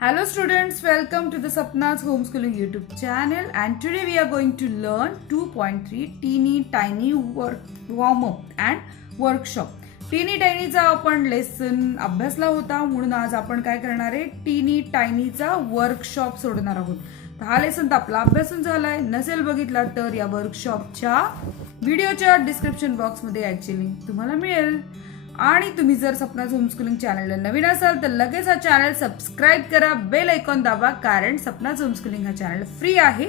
Hello students, welcome to the Sapna's Homeschooling YouTube channel, and today we are going to learn 2.3 Teeny Tiny Warm Up and Workshop. टीनी टायनीचा आपण lesson अभ्यासला होता, म्हणून आज आपण काय करणार आहे, टीनी टायनीचा वर्कशॉप सोडणार आहोत. तर हा लेसन तर आपला अभ्यासून झालाय. नसेल बघितला तर या वर्कशॉपच्या व्हिडिओच्या डिस्क्रिप्शन बॉक्समध्ये याची लिंक तुम्हाला मिळेल. आणि तुम्ही जर सपनाज होमस्कूलिंग चॅनलला नवीन असाल तर लगेच हा चॅनल सबस्क्राईब करा, बेल आयकॉन दाबा, कारण सपनाज होमस्कूलिंग हा चॅनल फ्री आहे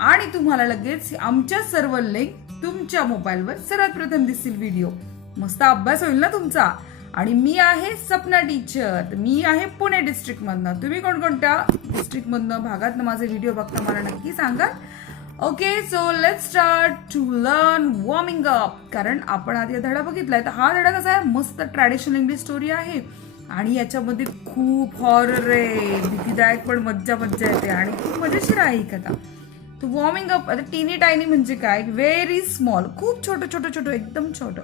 आणि तुम्हाला लगेच आमच्या सर्व लिंक तुमच्या मोबाईलवर सर्वात प्रथम दिसतील. व्हिडिओ मस्त अभ्यास होईल ना तुमचा. आणि मी आहे सपना टीचर, मी आहे पुणे डिस्ट्रिक्ट मधनं. तुम्ही कोणकोणत्या डिस्ट्रिक्ट मधनं भागात माझे व्हिडिओ बघता मला नक्की सांगा. Okay, so let's start to learn warming up. कारण आपण आधी धडा बघितलाय, तर हा धडा कसा आहे, मस्त ट्रॅडिशनल इंग्लिश स्टोरी आहे आणि याच्यामध्ये खूप हॉरर आहे, भीतीदायक पण मज्जा येते आणि खूप मजेशीर आहे ही कथा. तर वॉर्मिंग अप, आता टीनी टायनी म्हणजे काय, व्हेरी स्मॉल, खूप छोटं एकदम छोटं.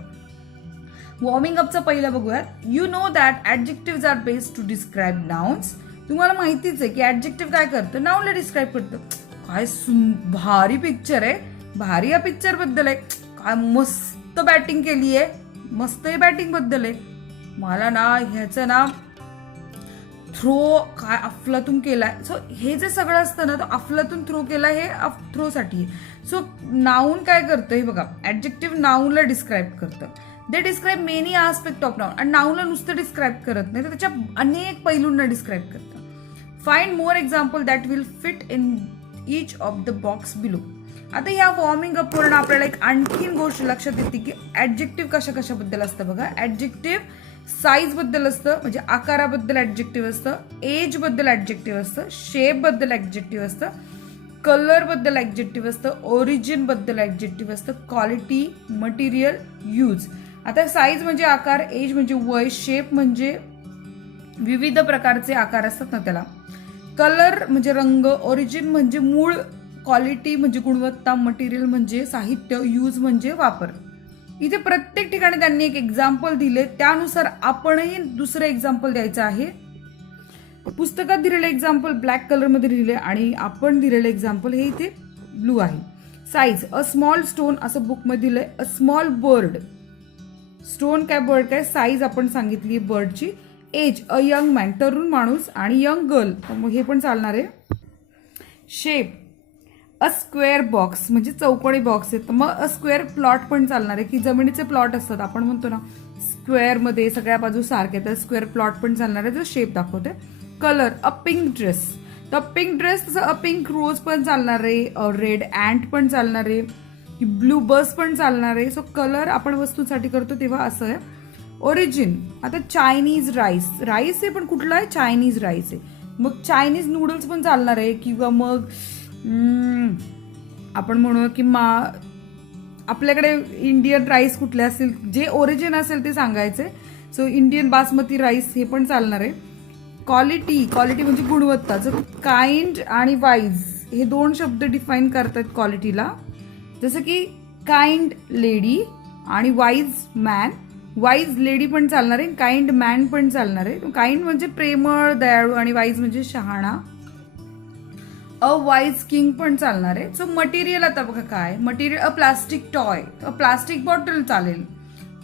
वॉर्मिंग अपचं पहिलं बघूयात. You know that adjectives are based to describe nouns. तुम्हाला माहितीच आहे की ऍडजेक्टिव्ह काय करतं, नाउनला डिस्क्राईब करतं. काय भारी पिक्चर आहे, भारी या पिक्चर बद्दल आहे, काय मस्त बॅटिंग केली आहे, मस्त बॅटिंग बद्दल आहे. मला ना ह्याचं ना थ्रो काय अफलातून केलाय. सो हे जे सगळं असतं ना, तो अफलातून थ्रो केला, हे थ्रो साठी. सो नाऊन काय करतं हे बघा, ऍडजेक्टिव्ह नाऊनला डिस्क्राईब करतं. They describe many aspect of noun. आणि नाऊनला नुसतं डिस्क्राईब करत नाही, तर त्याच्या अनेक पैलूंना डिस्क्राईब करतं. Find more example that will fit in each of the box below. आता या वॉर्मिंग अप वरून आपल्याला एक आणखीन गोष्ट लक्षात येते की ऍडजेक्टिव्ह कशाबद्दल असतं. बघा, ऍडजेक्टिव्ह साईज बद्दल असतं, म्हणजे आकाराबद्दल ऍडजेक्टिव्ह असतं, एज बद्दल ऍडजेक्टिव्ह असतं, शेप बद्दल ऍडजेक्टिव्ह असतं, कलर बद्दल ऍडजेक्टिव्ह असतं, ओरिजिन बद्दल ऍडजेक्टिव्ह असतं, क्वालिटी, मटेरियल, यूज. आता साईज म्हणजे आकार, एज म्हणजे वय, शेप म्हणजे विविध प्रकारचे आकार असतात ना त्याला, कलर म्हणजे रंग, ओरिजिन म्हणजे मूळ, क्वालिटी म्हणजे गुणवत्ता, मटेरियल म्हणजे साहित्य, यूज म्हणजे वापर. इथे प्रत्येक ठिकाणी त्यांनी एक एक्झाम्पल दिले, त्यानुसार आपणही दुसरं एक्झाम्पल द्यायचं आहे. पुस्तकात दिलेलं एक्झाम्पल ब्लॅक कलर मध्ये लिहिले आणि आपण दिलेलं एक्झाम्पल हे इथे ब्लू आहे. साईज, अ स्मॉल स्टोन असं बुक मध्ये दिलंय. अ स्मॉल बर्ड, स्टोन काय बर्ड काय, साईज आपण सांगितली बर्डची. एज, अ यंग मॅन, तरुण माणूस, आणि यंग गर्ल, मग हे पण चालणार आहे. शेप, अ स्क्वेअर बॉक्स म्हणजे चौकोनी बॉक्स आहे, तर मग अ स्क्वेअर प्लॉट पण चालणार आहे, की जमिनीचे प्लॉट असतात, आपण म्हणतो ना स्क्वेअर मध्ये सगळ्या बाजू सारखे, तर स्क्वेअर प्लॉट पण चालणार आहे, जो शेप दाखवते. कलर, अ पिंक ड्रेस, तर पिंक ड्रेस तसं अ पिंक रोज पण चालणार आहे, रेड अँट पण चालणार आहे, ब्लू बस पण चालणार आहे. सो कलर आपण वस्तूसाठी करतो तेव्हा असं आहे. ओरिजिन, आता चायनीज राईस, राईस आहे पण कुठला आहे, चायनीज राईस आहे, मग चायनीज नूडल्स पण चालणार आहे. किंवा मग आपण म्हणू की आपल्याकडे इंडियन राईस कुठले असतील, जे ओरिजिन असेल ते सांगायचे. सो इंडियन बासमती राईस हे पण चालणार आहे. क्वालिटी, क्वालिटी म्हणजे गुणवत्ता. जर काइंड आणि वाईज हे दोन शब्द डिफाईन करतात क्वालिटीला, जसं की काइंड लेडी आणि वाईज मॅन. वाईज लेडी पण चालणार आहे, काइंड मॅन पण चालणार आहे. काइंड म्हणजे प्रेमळ, दयाळू, आणि वाईज म्हणजे शहाणा. अ वाईज किंग पण चालणार आहे. सो मटेरियल, आता बघा काय मटेरियल, अ प्लास्टिक टॉय, अ प्लास्टिक बॉटल चालेल.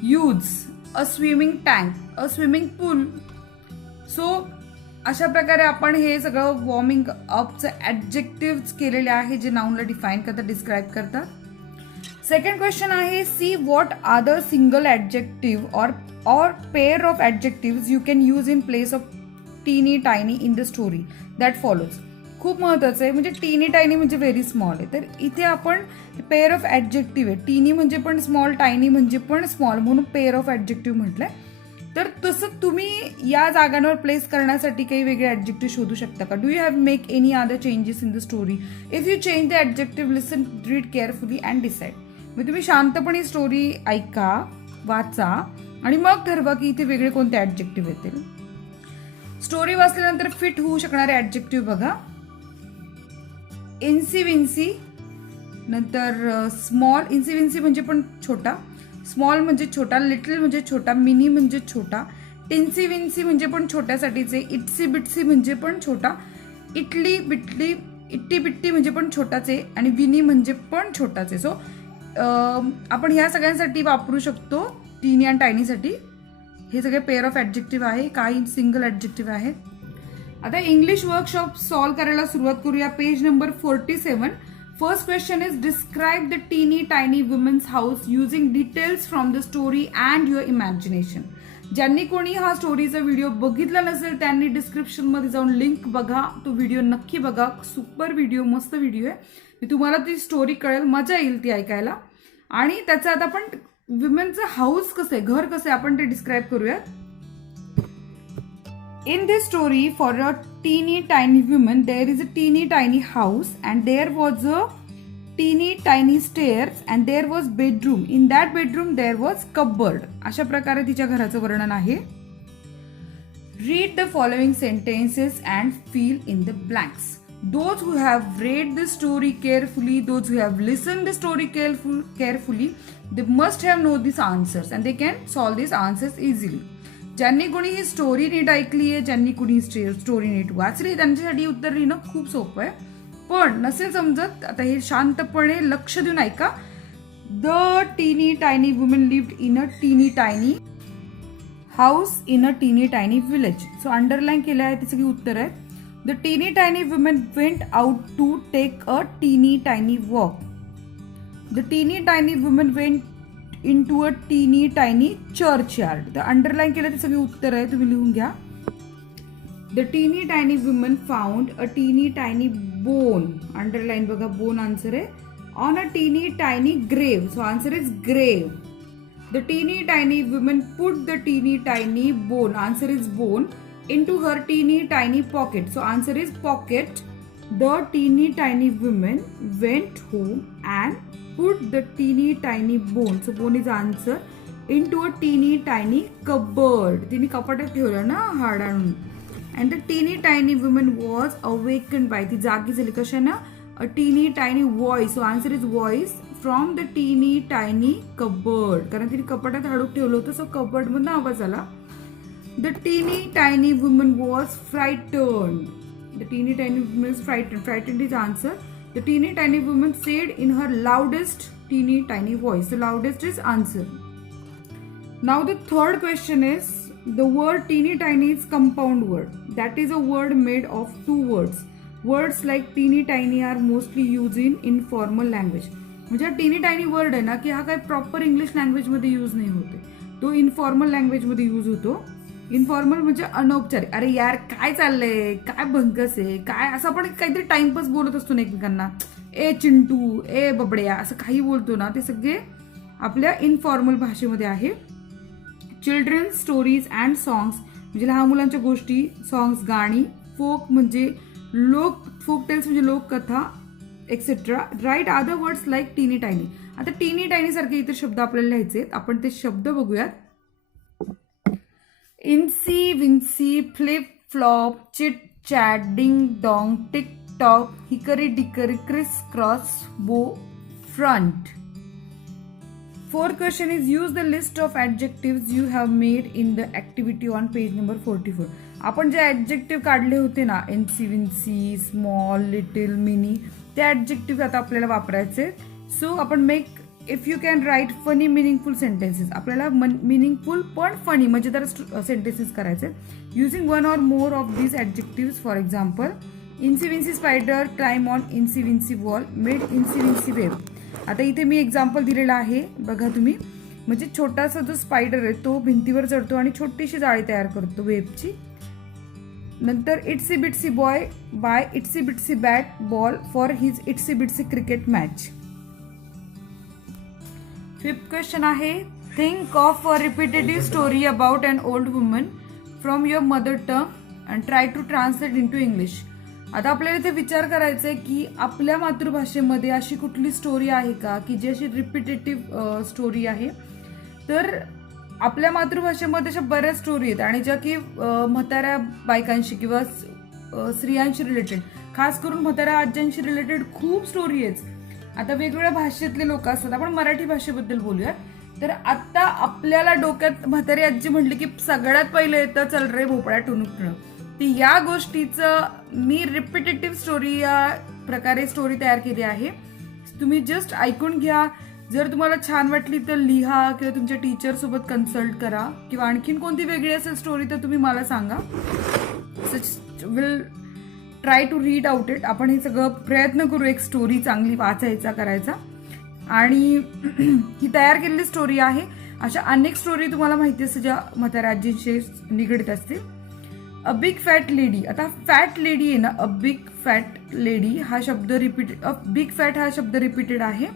यूज, अ स्विमिंग टँक, अ स्विमिंग पूल. सो अशा प्रकारे आपण हे सगळं वॉर्मिंग अपचं ऍडजेक्टिव्ह केलेले आहे, जे नाउनला डिफाईन करतात, डिस्क्राईब करतात. सेकंड क्वेश्चन आहे, see what other single adjective और pair of adjective you can use in place of teeny tiny in the story that follows. खूप महत्वाचं आहे, म्हणजे टीनी टायनी म्हणजे व्हेरी स्मॉल आहे, तर इथे आपण पेअर ऑफ ऍडजेक्टिव्ह आहे. टीनी म्हणजे पण स्मॉल, टायनी म्हणजे पण स्मॉल, म्हणून पेअर ऑफ ऍडजेक्टिव्ह म्हटलंय. तर तसं तुम्ही या जागांवर प्लेस करण्यासाठी काही वेगळे ऍडजेक्टिव्ह शोधू शकता का. Do you have make any other changes in the story. If you change the adjective, listen, read carefully and decide. मग तुम्ही शांतपणे स्टोरी ऐका, वाचा आणि मग ठरवा की इथे वेगळे कोणते ऍडजेक्टिव्ह येतील. स्टोरी वाचल्यानंतर फिट होऊ शकणारे ऍडजेक्टिव्ह बघा. इन्सिविन्सी, नंतर स्मॉल, इन्सिविन्सी म्हणजे पण छोटा, स्मॉल म्हणजे छोटा, लिटिल म्हणजे छोटा, मिनी म्हणजे छोटा, टिन्सी विन्सी म्हणजे पण छोट्यासाठीचे, इट्सी बिट्सी म्हणजे पण छोटा, इटली बिटली इट्टी बिट्टी म्हणजे पण छोटाच आहे आणि विनी म्हणजे पण छोटाच आहे. सो आपण ह्या सगळ्यांसाठी वापरू शकतो टीनी आणि टायनीसाठी. हे सगळे पेअर ऑफ ॲडजेक्टिव्ह आहे, काही सिंगल ॲडजेक्टिव्ह आहेत. आता इंग्लिश वर्कशॉप सॉल्व्ह करायला सुरुवात करूया. Page number 47. First question is describe the teeny tiny womens house using details from the story and your imagination. ज्यांनी कोणी हा स्टोरीचा व्हिडिओ बघितला नसेल त्यांनी डिस्क्रिप्शन मध्ये जाऊन लिंक बघा, तो व्हिडिओ नक्की बघा. सुपर व्हिडिओ, मस्त व्हिडिओ आहे. तुम्हाला ती स्टोरी कळेल, मजा येईल ती ऐकायला. आणि त्याचं आता आपण वुमेनचं हाऊस कसं आहे, घर कसं आहे, आपण ते डिस्क्राईब करूया. In this story, for a teeny tiny woman, there is a teeny tiny house and there was a teeny tiny stairs and there was bedroom. In that bedroom there was cupboard. अशा प्रकारे तिच्या घराचं वर्णन आहे. Read the following sentences and fill in the blanks. Those who have read the story carefully, those who have listened the story carefully, they must have known these answers and they can solve these answers easily. ज्यांनी कोणी ही story नीट ऐकली आहे, ज्यांनी कोणी story नीट वाचली, त्यांच्यासाठी उत्तर लिहिणं खूप सोपं आहे. पण नसेल समजत, आता हे शांतपणे लक्ष देऊन ऐका. The teeny tiny woman lived in a teeny tiny house in a teeny tiny village. So underline केलं आहे, ती सगळी उत्तर आहेत. The teeny tiny woman went out to take a teeny tiny walk. The teeny tiny woman went into a teeny tiny churchyard. The underline केलं ते सगळी उत्तर आहे, तुम्ही लिहून घ्या. The teeny tiny woman found a teeny tiny bone. Underline बघा, bone answer आहे. On a teeny tiny grave. So answer is grave. The teeny tiny woman put the teeny tiny bone. Answer is bone. Into her teeny tiny pocket. So answer is pocket. The teeny tiny woman went home and put the teeny tiny bone. So bone is answer. Into a teeny tiny cupboard. तिने कपाटात ठेवलं ना हाड आणून. And the teeny tiny woman was awakened by. ती जागी झाली कशानं? A teeny tiny voice. So answer is voice from the teeny tiny cupboard. कारण तिने कपाटात हाडूक ठेवलं होतं, so cupboard मधनं आवाज आला. The teeny tiny woman was frightened. The teeny tiny woman is frightened. Frightened is answer. The teeny tiny woman said in her loudest teeny tiny voice. The loudest is answer. Now the third question is, the word teeny tiny is compound word. That is a word made of two words. Words like teeny tiny are mostly used in informal language. म्हणजे teeny tiny word आहे ना, की हा काय proper English language मध्ये use नाही होते, तो इनफॉर्मल लँग्वेज मध्ये यूज होतो. इनफॉर्मल म्हणजे अनौपचारिक. अरे यार काय चाललंय, काय भंकस आहे, काय असं आपण काहीतरी टाइमपास बोलत असतो ना एकमेकांना, ए चिंटू, ए बबड्या, असं काही बोलतो ना, ते सगळे आपल्या इनफॉर्मल भाषेमध्ये आहे. चिल्ड्रन्स स्टोरीज अँड सॉंग्स म्हणजे लहान मुलांच्या गोष्टी, सॉंग्स गाणी, फोक म्हणजे फोक टेल्स म्हणजे लोककथा etcetera. Right other words like teeny tiny. आता टीनी टायनी सारखे इतर शब्द आपल्याला लिहायचे, आपण ते शब्द बघूयात. Incy wincy, flip flop, chit chat, ding dong, tick tock, hickory dickory, criss cross, bow, front. Fourth question is, use the list of adjectives you have made in the activity on page number 44. आपण जे adjective काढले होते ना, incy wincy, small, little, mini, ते adjective आता आपल्याला वापरायचे. So आपण make if you can write funny meaningful sentences. आपल्याला मिनिंगफुल पण फनी मजेदार सेंटेन्सेस करायचे using one or more of these adjective. For example, incy wincy spider climb on incy wincy wall, made incy wincy web. आता इथे मी example दिलेलं आहे, बघा तुम्ही. म्हणजे छोटासा जो स्पायडर आहे तो भिंतीवर चढतो आणि छोटीशी जाळी तयार करतो वेबची. नंतर itsy bitsy boy by itsy bitsy bat ball for his itsy bitsy cricket match. Fifth question आहे, think of a repetitive story about an old woman from your mother tongue and try to translate into English. आता आपल्याला इथे विचार करायचा आहे की आपल्या मातृभाषेमध्ये अशी कुठली स्टोरी आहे का की जी अशी रिपीटेटिव्ह स्टोरी आहे. तर आपल्या मातृभाषेमध्ये अशा बऱ्याच स्टोरी आहेत आणि ज्या की म्हाताऱ्या बायकांशी किंवा स्त्रियांशी रिलेटेड, खास करून म्हाताऱ्या आज्यांशी रिलेटेड खूप स्टोरी आहेत. आता वेगवेगळ्या भाषेतले लोक असतात, आपण मराठी भाषेबद्दल बोलूयात. तर आता आपल्याला डोक्यात म्हातारी आजी म्हटली की सगळ्यात पहिलं येतं चल रे भोपळ्या टुनुकटुन. ती या गोष्टीचं मी रिपिटेटिव्ह स्टोरी या प्रकारे स्टोरी तयार केली आहे. तुम्ही जस्ट ऐकून घ्या. जर तुम्हाला छान वाटली तर लिहा किंवा तुमच्या टीचर सोबत कन्सल्ट करा किंवा आणखीन कोणती वेगळी असेल स्टोरी तर तुम्ही मला सांगा. Will try to read out it. आपण हे सगळं प्रयत्न करू एक स्टोरी चांगली वाचायचा करायचा. आणि ही तयार केलेली स्टोरी आहे. अशा अनेक स्टोरी तुम्हाला माहिती असते ज्या म्हाताऱ्या आजींशी निगडीत असतील. अ बिग फॅट लेडी. आता फॅट लेडी आहे ना, अ बिग फॅट लेडी हा शब्द रिपीटेड, अ बिग फॅट हा शब्द रिपीटेड आहे.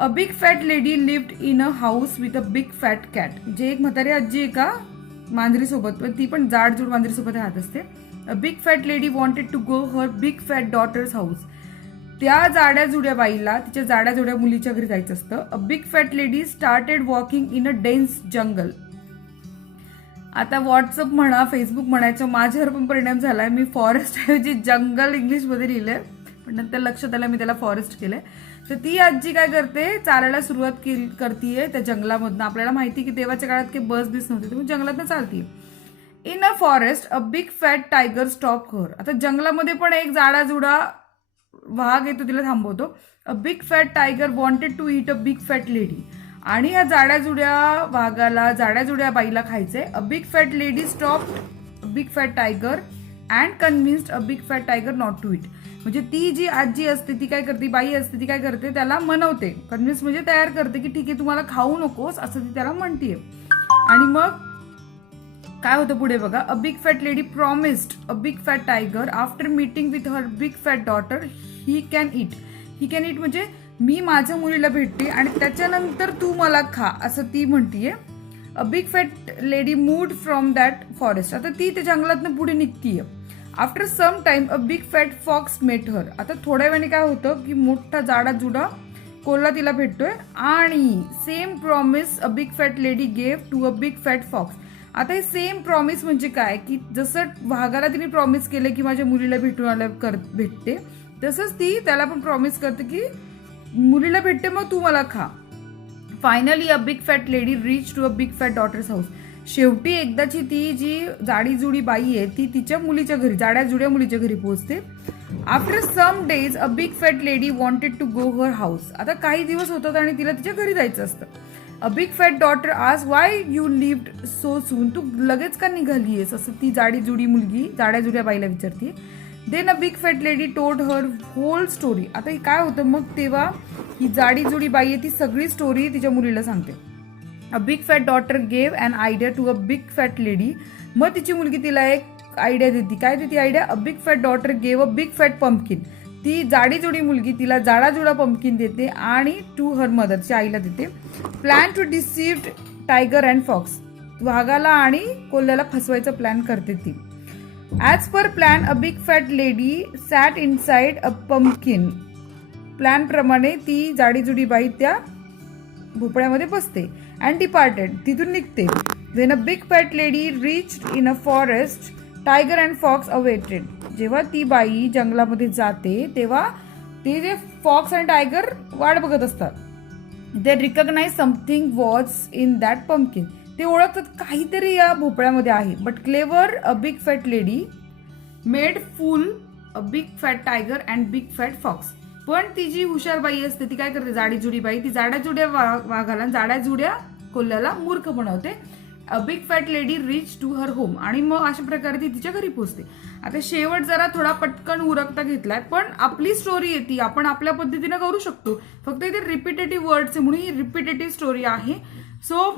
अ big fat lady lived in a house with a big fat cat. जे एक म्हातारी आजी एका मांजरी सोबत, पण ती पण जाडजूड मांजरी सोबत राहत असते. A big fat lady wanted to go her big fat daughter's house. त्या जाड्या जुड्या बाईला तिच्या जाड्या जुड्या मुलीच्या घरी जायचं असतं. A big fat lady started walking in a dense jungle. आता व्हॉट्सअप म्हणा, फेसबुक म्हणायचं माझ्यावर पण परिणाम झालाय. मी फॉरेस्ट ऐवजी जंगल इंग्लिशमध्ये लिहिलंय, पण नंतर लक्षात आलं मी त्याला फॉरेस्ट केलंय. तर ती आजी काय करते, चालायला सुरुवात करतीये त्या जंगलामधनं. आपल्याला माहिती की तेव्हाच्या काळात काही बस बिस नव्हती, तुम्ही जंगलातनं चालतीये. In a forest a big fat tiger stop her. आता जंगलामध्ये पण एक जाडा जुडा वाघ येतो, तिला थांबवतो. A big fat tiger wanted to eat a big fat lady. आणि ह्या जाड्या जुड्या वाघाला, जाड्या जुड्या बाईला खायचंय. A big fat lady stop big fat tiger and convinced a big fat tiger not to eat. म्हणजे ती जी आजी असते ती काय करते, बाई असते ती काय करते, त्याला मनवते. कन्व्हिन्स म्हणजे तयार करते की ठीक आहे तू मला खाऊ नकोस असं ती त्याला म्हणतीये. आणि मग काय होतं पुढे बघा. अ big fat lady promised a big fat tiger after meeting with her big fat daughter he can it. He can it म्हणजे मी माझ्या मुलीला भेटते आणि त्याच्यानंतर तू मला खा असं ती म्हणतीये. A big fat lady moved from that forest. आता ती त्या जंगलातनं पुढे निघतीये. After some time a big fat fox met her. आता थोड्या वेळाने काय होतं की मोठा जाडा जुडा कोल्हा तिला भेटतोय आणि same promise a big fat lady gave to a big fat fox. आता हे सेम प्रॉमिस म्हणजे काय की जसं वाघाला तिने प्रॉमिस केलं की माझ्या मुलीला भेटून आल्या भेटते, तसंच ती त्याला पण प्रॉमिस करते की मुलीला भेटते मग तू मला खा. Finally a big fat lady reach to a big fat daughter's house. शेवटी एकदाची ती जी जाडी जुडी बाई आहे ती तिच्या मुलीच्या घरी, जाड्या जुड्या मुलीच्या घरी पोहोचते. After some days a big fat lady wanted to go her house. आता काही दिवस होतात आणि तिला तिच्या घरी जायचं असतं. अ बिग फॅट डॉटर आज वाय यू लिव्ड सो सून. तू लगेच का निघालीयस असं ती जाडी जुडी मुलगी जाड्या जुड्या बाईला विचारते. Then a big fat lady told her whole story. आता काय होतं मग तेव्हा ही जाडी जुडी बाई आहे ती सगळी स्टोरी तिच्या मुलीला सांगते. A big fat daughter gave an idea to a big fat lady. मग तिची मुलगी तिला एक आयडिया देते. काय देते idea. A big fat daughter gave a big fat pumpkin. ती जाडी जुडी मुलगी तिला जाडा जुडा पंपकिन देते आणि टू हर मदरच्या आईला देते. Plan to deceived tiger and fox. वाघाला आणि कोल्ह्याला फसवायचा प्लॅन करते ती. As per plan a big fat lady sat inside a pumpkin. Plan प्रमाणे ती जाडी जुडी बाई त्या भोपळ्यामध्ये बसते. And departed. तिथून निघते. When a big fat lady reached in a forest tiger and fox awaited. जेव्हा ती बाई जंगलामध्ये जाते तेव्हा ते जे फॉक्स अँड टायगर वाट बघत असतात. They recognise something was in that pumpkin. ते ओळखतात काहीतरी या भोपळ्यामध्ये आहे. But clever a big fat lady made fool a big fat tiger and big fat fox. पण ती जी हुशार बाई असते ती काय करते, जाडी जुडी बाई, ती जाड्या जुड्या वाघाला जाड्या जुड्या कोल्ह्याला मूर्ख बनवते. A big fat lady reach to her home. आणि मग अशा प्रकारे ती तिच्या घरी पोहोचते. आता शेवट जरा थोडा पटकन उरकता घेतलाय, पण आपली स्टोरी येते, आपण आपल्या पद्धतीने करू शकतो. फक्त इथे रिपिटेटिव्ह वर्ड्स आहे म्हणून ही रिपिटेटिव्ह स्टोरी आहे. सो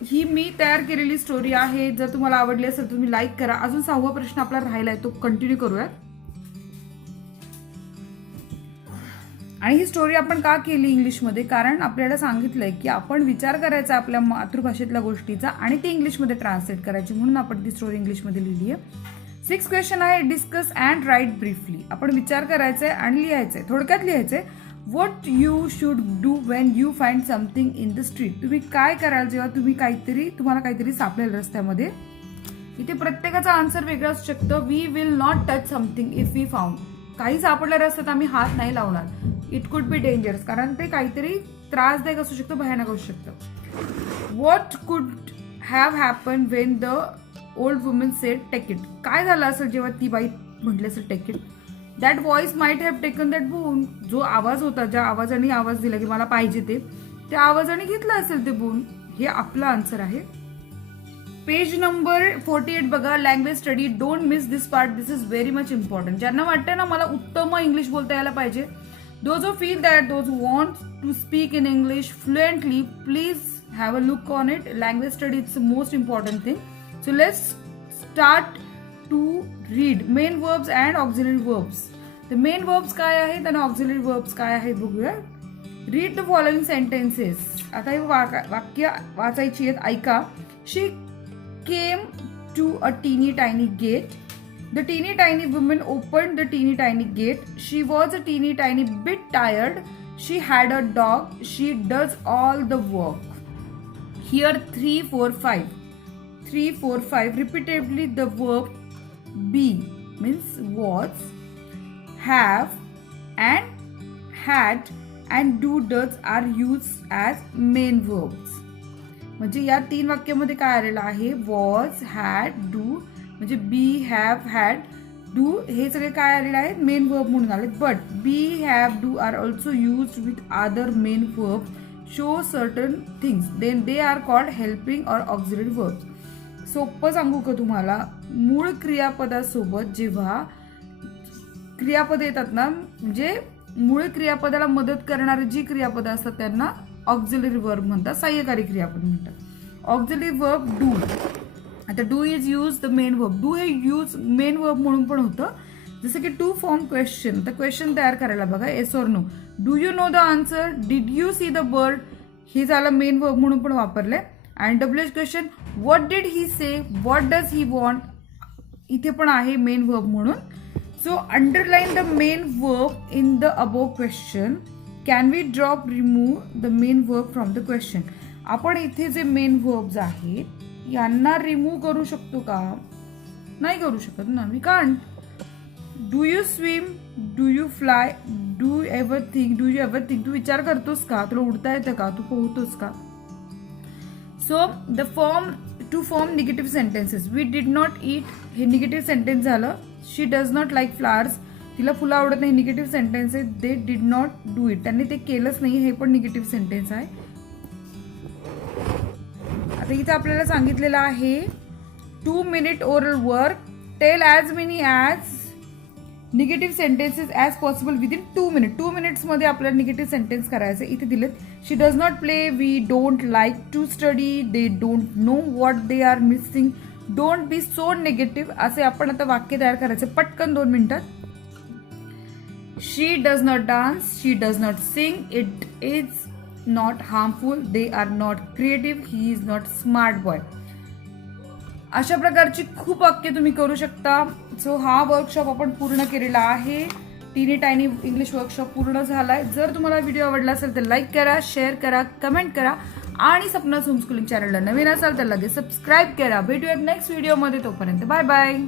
ही मी तयार केलेली स्टोरी आहे. जर तुम्हाला आवडली असेल तुम्ही लाईक करा. अजून 6वा प्रश्न आपला राहिलाय तो कंटिन्यू करूयात. आणि ही स्टोरी आपण का केली इंग्लिशमध्ये, कारण आपल्याला सांगितलंय की आपण विचार करायचा आपल्या मातृभाषेतल्या गोष्टीचा आणि ती इंग्लिशमध्ये ट्रान्सलेट करायची, म्हणून आपण ती स्टोरी इंग्लिशमध्ये लिहिली आहे. 6 क्वेश्चन आहे. Discuss and write briefly. आपण विचार करायचंय आणि लिहायचंय, थोडक्यात लिहायचंय. What you should do when you find something in the street. तुम्ही काय कराल जेव्हा तुम्हाला काहीतरी सापडेल रस्त्यामध्ये. इथे प्रत्येकाचा आन्सर वेगळा असू शकतं. We will not touch something if we found. काही सापडल्या रस्त्यात आम्ही हात नाही लावणार. इट कुड बी डेंजरस, कारण ते काहीतरी त्रासदायक असू शकतं, भयानक असू शकतं. What could have happen when the old woman said take it. काय झालं असेल जेव्हा ती बाई म्हटली असेल take it. That voice might have taken that bone. जो आवाज होता, ज्या आवाजाने आवाज दिला की मला पाहिजे ते, त्या आवाजाने घेतलं असेल ते बोन. हे आपलं आन्सर आहे. पेज नंबर 48 बघा. Language study. Don't miss this part. This is very much important. ज्यांना वाटतं ना मला उत्तम इंग्लिश बोलता यायला पाहिजे, those who feel that those want to speak in English fluently, please have a look on it. Language study is the most important thing. So let's start to read. Main verbs and auxiliary verbs. तर main verbs काय आहेत आणि auxiliary verbs काय आहेत बघूया. Read the following sentences. आता हे वाक्य वाचायची आहेत, ऐका. शी came to a teeny tiny gate. The teeny tiny woman opened the teeny tiny gate. She was a teeny tiny bit tired. She had a dog. She does all the work. Here 3, 4, 5. 3, 4, 5. Repeatedly the verb be means was, have, and had and do does are used as main verbs. म्हणजे या 3 वाक्यामध्ये काय आलेलं आहे. Was, had, do म्हणजे बी, have, had, do हे सगळे काय आलेले आहेत मेन वर्ब म्हणून आले. But be, have, do are also used with other main verb show certain things. Then they are called helping or auxiliary verb. सोपं सांगू का तुम्हाला, मूळ क्रियापदासोबत जेव्हा क्रियापद येतात ना, म्हणजे मूळ क्रियापदाला मदत करणारी जी क्रियापदं असतात त्यांना ऑक्झिलरी वर्ब म्हणतात, सहाय्यकारी क्रियापद म्हणतात. Auxiliary verb do. आता do is use the main verb. Do हे यूज मेन वर्ब म्हणून पण होतं. जसं की टू फॉर्म क्वेश्चन. तर क्वेश्चन तयार करायला बघा. Yes or no. Do you know the answer. Did you see the bird. हे झालं मेन वर्ब म्हणून पण वापरलंय. आणि WH question. What did he say. What does he want. इथे पण आहे मेन वर्ब म्हणून. So underline the main verb in the above question. Can we drop remove the main verb from the question. आपण इथे जे main verbs आहेत यांना remove करू शकतो का. नाही करू शकत ना. We can't. Do you swim. Do you fly. Do ever think. Do you ever think. तू विचार करतोस का. तुला उडता येतं का. तू पोहतोस का. So the form to form negative sentences. We did not eat. हे निगेटिव्ह सेंटेन्स झालं. She does not like flowers. तिला फुलं आवडत नाही. निगेटिव्ह सेंटेन्स आहे. They did not do it. त्यांनी ते केलंच नाही. हे पण निगेटिव्ह सेंटेन्स आहे. आता इथे आपल्याला सांगितलेलं आहे 2 minute oral work. Tell as many as negative sentences as possible within 2 minutes. 2 minutes मध्ये आपल्याला निगेटिव्ह सेंटेन्स करायचं. इथे दिलेत. She does not play. We don't like to study. They don't know what they are missing. Don't be so negative. असे आपण आता वाक्य तयार करायचे पटकन 2 मिनिटात. She does not dance. She does not sing. It is not harmful. They are not creative. He is not smart boy. अशा प्रकारची खूप वाक्य तुम्ही करू शकता. सो हा वर्कशॉप आपण पूर्ण केलेला आहे. टीनी टायनी इंग्लिश वर्कशॉप पूर्ण झालाय. जर तुम्हाला व्हिडिओ आवडला असेल तर लाईक करा, शेअर करा, कमेंट करा आणि सपनाज होमस्कूलिंग चॅनलला नवीन असाल तर लगेच सबस्क्राईब करा. भेटूयात नेक्स्ट व्हिडिओमध्ये. तोपर्यंत बाय बाय.